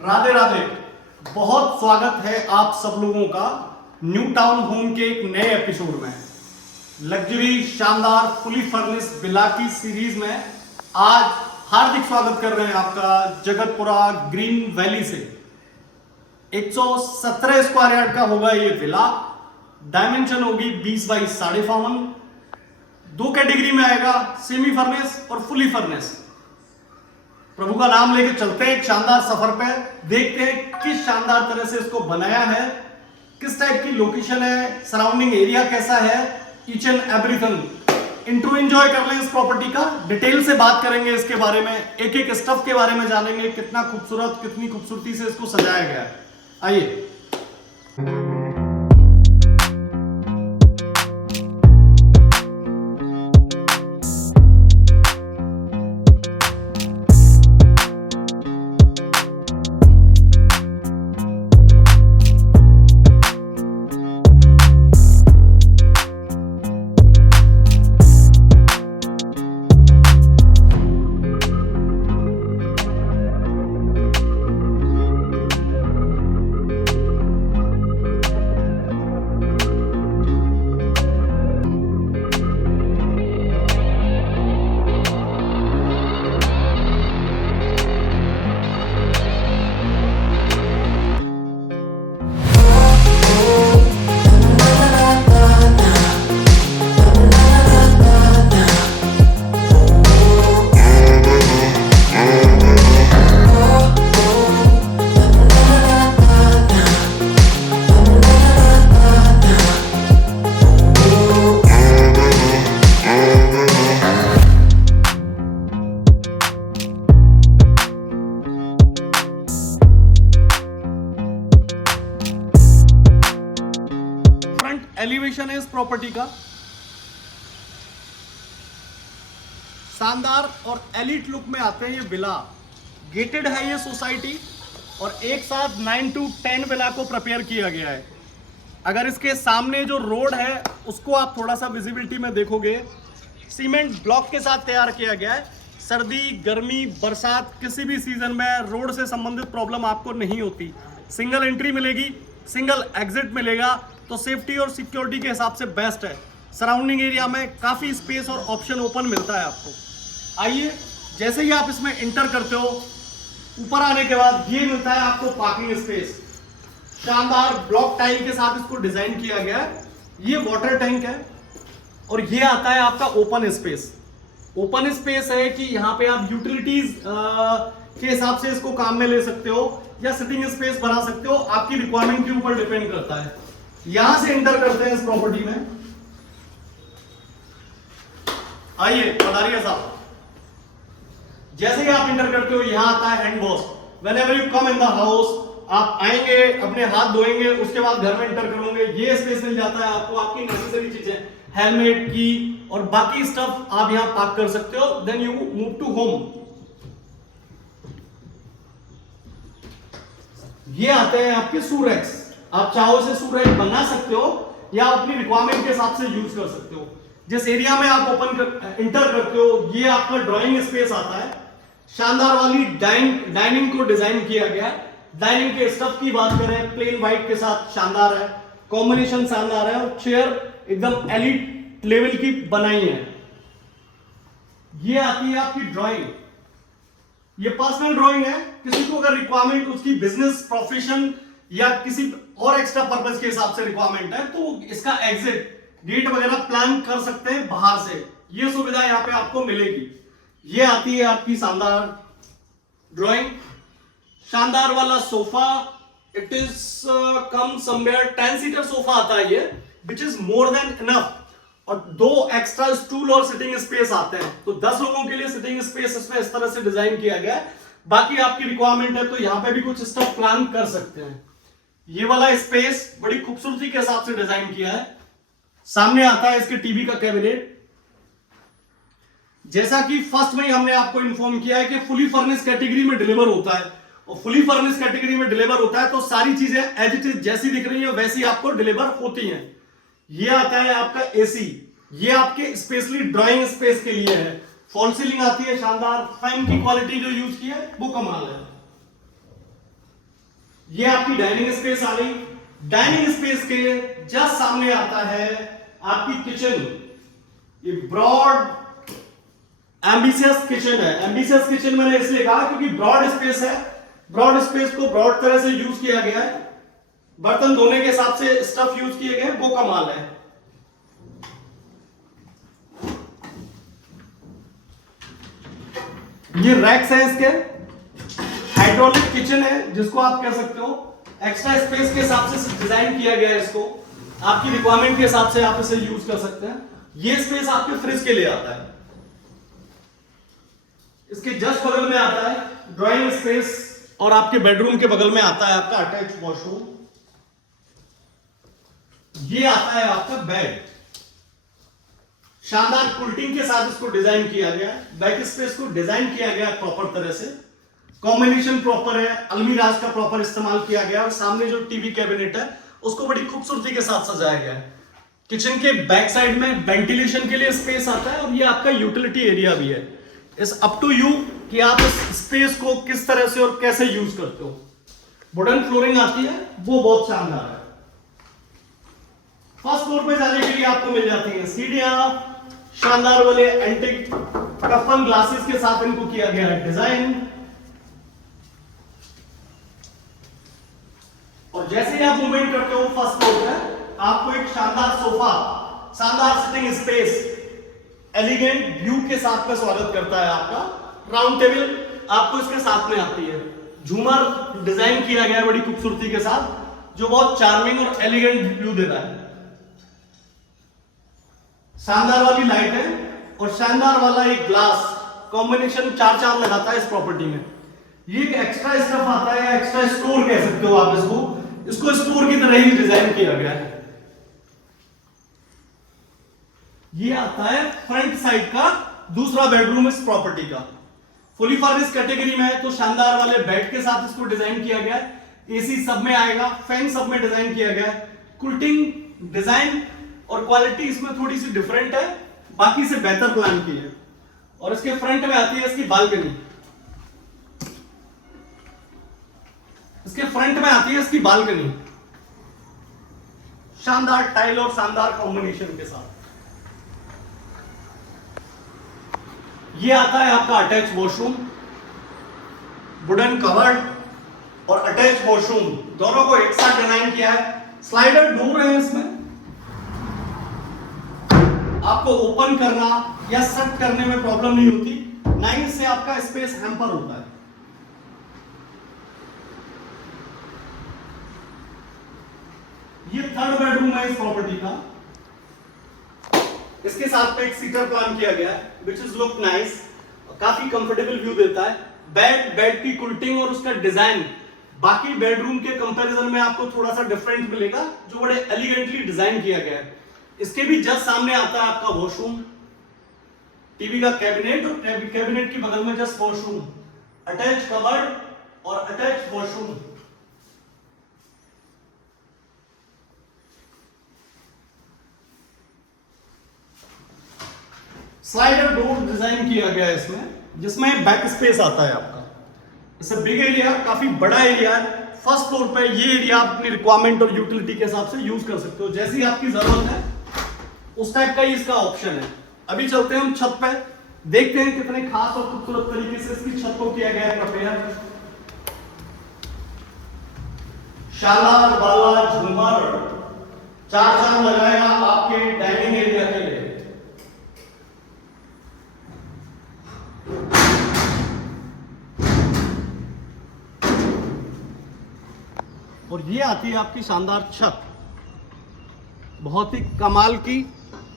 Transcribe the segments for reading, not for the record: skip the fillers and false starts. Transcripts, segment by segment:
राधे राधे। बहुत स्वागत है आप सब लोगों का न्यू टाउन होम के एक नए एपिसोड में। लग्जरी शानदार फुली फर्निश विला की सीरीज में आज हार्दिक स्वागत कर रहे हैं आपका जगतपुरा ग्रीन वैली से। 117 स्क्वायर यार्ड का होगा ये विला। डायमेंशन होगी 20 बाई 52.5। दो कैटेगरी में आएगा, सेमी फर्निश और फुली फर्निश। प्रभु का नाम लेके चलते हैं एक शानदार सफर पे, देखते हैं किस शानदार तरह से इसको बनाया है, किस टाइप की लोकेशन है, सराउंडिंग एरिया कैसा है, each and everything. Intro enjoy कर लें इस प्रॉपर्टी का, डिटेल से बात करेंगे इसके बारे में, एक एक स्टफ के बारे में जानेंगे, कितना खूबसूरत कितनी खूबसूरती से इसको सजाया गया है। आइए। एलिवेशन है इस प्रॉपर्टी का, शानदार और एलिट लुक में आते हैं ये विला। गेटेड है ये सोसाइटी और एक साथ 9 to 10 विला को प्रिपेयर किया गया है। अगर इसके सामने जो रोड है उसको आप थोड़ा सा विजिबिलिटी में देखोगे, सीमेंट ब्लॉक के साथ तैयार किया गया है। सर्दी गर्मी बरसात किसी भी सीजन में रोड से संबंधित प्रॉब्लम आपको नहीं होती। सिंगल एंट्री मिलेगी, सिंगल एग्जिट मिलेगा, तो सेफ्टी और सिक्योरिटी के हिसाब से बेस्ट है। सराउंडिंग एरिया में काफ़ी स्पेस और ऑप्शन ओपन मिलता है आपको। आइए, जैसे ही आप इसमें इंटर करते हो, ऊपर आने के बाद ये मिलता है आपको पार्किंग स्पेस। शानदार ब्लॉक टाइल के साथ इसको डिजाइन किया गया है। ये वाटर टैंक है और ये आता है आपका ओपन स्पेस। ओपन स्पेस है कि यहाँ पे आप यूटिलिटीज के हिसाब से इसको काम में ले सकते हो या सिटिंग स्पेस बना सकते हो, आपकी रिक्वायरमेंट के ऊपर डिपेंड करता है। यहां से एंटर करते हैं इस प्रॉपर्टी में। आइए पधारिए साहब। जैसे कि आप एंटर करते हो, यहां आता है hand wash. Whenever you come in the house, आप आएंगे, अपने हाथ धोएंगे, उसके बाद घर में एंटर करोगे, ये स्पेस मिल जाता है आपको। आपकी नेसेसरी चीजें, हेलमेट की और बाकी स्टफ आप यहां पार्क कर सकते हो। Then you move to home. ये आते हैं आपके सूरैक्स। आप चाहो से सूरैक बना सकते हो या अपनी रिक्वायरमेंट के हिसाब से यूज कर सकते हो। जिस एरिया में आप इंटर करते हो, ये आपका ड्राइंग स्पेस आता है। शानदार वाली डाइनिंग को डिजाइन किया गया है। डाइनिंग के स्टफ की बात करें, प्लेन व्हाइट के साथ शानदार है, कॉम्बिनेशन शानदार है और चेयर एकदम एलिट लेवल की बनाई है। ये आती है आपकी ड्राइंग। ये पर्सनल ड्राइंग है। किसी को अगर रिक्वायरमेंट उसकी बिजनेस प्रोफेशन या किसी और एक्स्ट्रा पर्पस के हिसाब से रिक्वायरमेंट है, तो इसका एग्जिट गेट वगैरह प्लान कर सकते हैं बाहर से। ये सुविधा यहां पे आपको मिलेगी। ये आती है आपकी शानदार ड्राइंग। शानदार वाला sofa, it is come somewhere 10 seater sofa आता है ये, which is more than enough. और 2 एक्स्ट्रा स्टूल और सिटिंग स्पेस आते हैं, तो 10 लोगों के लिए सिटिंग स्पेस इसमें इस तरह से डिजाइन किया गया है। बाकी आपकी रिक्वायरमेंट है तो यहां पे भी कुछ स्टफ प्लान कर सकते हैं। ये वाला स्पेस बड़ी खूबसूरती के हिसाब से डिजाइन किया है। सामने आता है इसके टीवी का कैबिनेट। जैसा कि फर्स्ट में ही हमने आपको इन्फॉर्म किया है कि फुली फर्निश कैटेगरी में डिलीवर होता है, और फुली फर्निश कैटेगरी में डिलीवर होता है तो सारी चीजें एज इट इज जैसी दिख रही है वैसी आपको डिलीवर होती हैं। ये आता है आपका एसी, ये आपके स्पेशली ड्राइंग स्पेस के लिए है। फॉल सीलिंग आती है शानदार, फैन की क्वालिटी जो यूज की है वो कमाल है। ये आपकी डाइनिंग स्पेस आ गई। डाइनिंग स्पेस के जस्ट सामने आता है आपकी किचन। ये ब्रॉड एम्बिशियस किचन है। एम्बिशियस किचन मैंने इसलिए कहा क्योंकि ब्रॉड स्पेस है। ब्रॉड स्पेस को ब्रॉड तरह से यूज किया गया है। बर्तन धोने के हिसाब से स्टफ यूज किए गए, वो कमाल है। ये रैक्स है इसके। हाइड्रोलिक किचन है जिसको आप कह सकते हो। एक्स्ट्रा स्पेस के हिसाब से डिजाइन किया गया है इसको। आपकी रिक्वायरमेंट के हिसाब से आप इसे यूज कर सकते हैं। ये स्पेस आपके फ्रिज के लिए आता है। इसके जस्ट बगल में आता है ड्राइंग स्पेस और आपके बेडरूम के बगल में आता है आपका अटैच वॉशरूम। ये आता है आपका बेड। शानदार कुल्टिंग के साथ इसको डिजाइन किया गया है। बैक स्पेस को डिजाइन किया गया प्रॉपर तरह से। कॉम्बिनेशन प्रॉपर है। अलमीराज का प्रॉपर इस्तेमाल किया गया और सामने जो टीवी कैबिनेट है उसको बड़ी खूबसूरती के साथ सजाया गया है। किचन के बैक साइड में वेंटिलेशन के लिए स्पेस आता है और ये आपका यूटिलिटी एरिया भी है। इट्स अप टू यू कि आप इस स्पेस को किस तरह से और कैसे यूज करते हो। वुडन फ्लोरिंग आती है, वो बहुत शानदार है। फर्स्ट फ्लोर पे जाने के लिए आपको मिल जाती है सीढ़ियां। शानदार वाले एंटीक कफन ग्लासेस के साथ इनको किया गया है डिजाइन। और जैसे ही आप मूवमेंट करते हो फर्स्ट फ्लोर पे आपको एक शानदार सोफा, शानदार सिटिंग स्पेस, एलिगेंट व्यू के साथ में स्वागत करता है आपका। राउंड टेबल आपको इसके साथ में आती है। झूमर डिजाइन किया गया है बड़ी खूबसूरती के साथ जो बहुत चार्मिंग और एलिगेंट व्यू देता है। शानदार वाली लाइट है और शानदार वाला एक ग्लास कॉम्बिनेशन चार चांद लगाता है इस प्रॉपर्टी में। ये एक एक्स्ट्रा स्टफ आता है, एक्स्ट्रा स्टोर कह सकते हो आप इसको स्टोर की तरह ही डिजाइन किया गया है। ये आता है फ्रंट साइड का दूसरा बेडरूम इस प्रॉपर्टी का। फुली फर्निश्ड कैटेगरी में है तो शानदार वाले बेड के साथ इसको डिजाइन किया गया है। एसी सब में आएगा, फैन सब में डिजाइन किया गया है। कुल्टिंग डिजाइन और क्वालिटी इसमें थोड़ी सी डिफरेंट है, बाकी से बेहतर प्लान की है। और इसके फ्रंट में आती है इसकी बालकनी। इसके फ्रंट में आती है इसकी बालकनी शानदार टाइल और शानदार कॉम्बिनेशन के साथ। ये आता है आपका अटैच वॉशरूम। वुडन कवर्ड और अटैच वॉशरूम दोनों को एक साथ डिजाइन किया है। स्लाइडर डोर है इसमें। आपको ओपन करना या शट करने में प्रॉब्लम नहीं होती। ना ही से आपका स्पेस हैम्पर होता है। ये थर्ड बेडरूम है इस प्रॉपर्टी का। इसके साथ में एक सीटर प्लान किया गया है विच इज लुक नाइस। काफी कंफर्टेबल व्यू देता है। बेड की कुल्टिंग और उसका डिजाइन बाकी बेडरूम के कंपैरिजन में आपको थोड़ा सा डिफरेंट मिलेगा जो बड़े एलिगेंटली डिजाइन किया गया है। इसके भी जस्ट सामने आता है आपका वॉशरूम, टीवी का कैबिनेट और कैबिनेट के बगल में जस्ट वॉशरूम, अटैच कवर्ड और attach washroom. Slider door design किया गया है इसमें जिसमें बैक स्पेस आता है आपका। इससे बिग एरिया, काफी बड़ा एरिया है। फर्स्ट फ्लोर पे ये एरिया आप अपनी रिक्वायरमेंट और यूटिलिटी के हिसाब से यूज कर सकते हो। जैसी आपकी जरूरत है उस टाइप का ही इसका ऑप्शन है। अभी चलते हैं हम छत पे, देखते हैं कितने खास और खूबसूरत तरीके से इसकी छत को किया गया है प्रिपेयर। शानदार वाला झूमर चार चांद लगाएगा आपके डाइनिंग एरिया के लिए। और ये आती है आपकी शानदार छत। बहुत ही कमाल की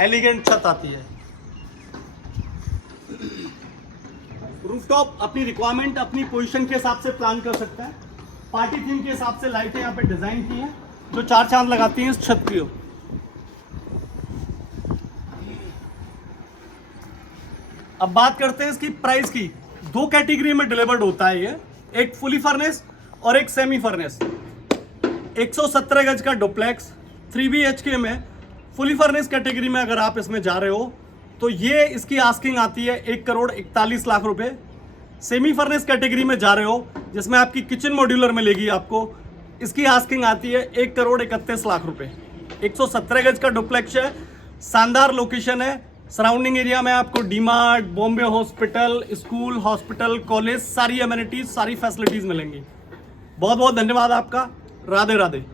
एलिगेंट छत आती है। रूफटॉप अपनी रिक्वायरमेंट अपनी पोजीशन के हिसाब से प्लान कर सकता है। पार्टी थीम के हिसाब से लाइटें यहाँ पे डिजाइन की हैं जो चार चांद लगाती हैं इस छत की। अब बात करते हैं इसकी प्राइस की। दो कैटेगरी में डिलीवर्ड होता है ये, एक फुली फर्नेस और एक सेमी फर्नेस। 117 गज का डुप्लेक्स 3 BHK में फुली फर्नेस कैटेगरी में अगर आप इसमें जा रहे हो तो ये इसकी आस्किंग आती है 1,41,00,000 रुपए। सेमी फर्नेस कैटेगरी में जा रहे हो जिसमें आपकी किचन मॉड्यूलर मिलेगी आपको इसकी आस्किंग आती है 1,31,00,000 रुपए। 117 गज का डुप्लेक्स है, शानदार लोकेशन है। सराउंडिंग एरिया में आपको DMart, Bombay hospital, school, hospital, college, सारी एमिनिटीज, सारी फैसिलिटीज मिलेंगी। बहुत बहुत धन्यवाद आपका। राधे राधे।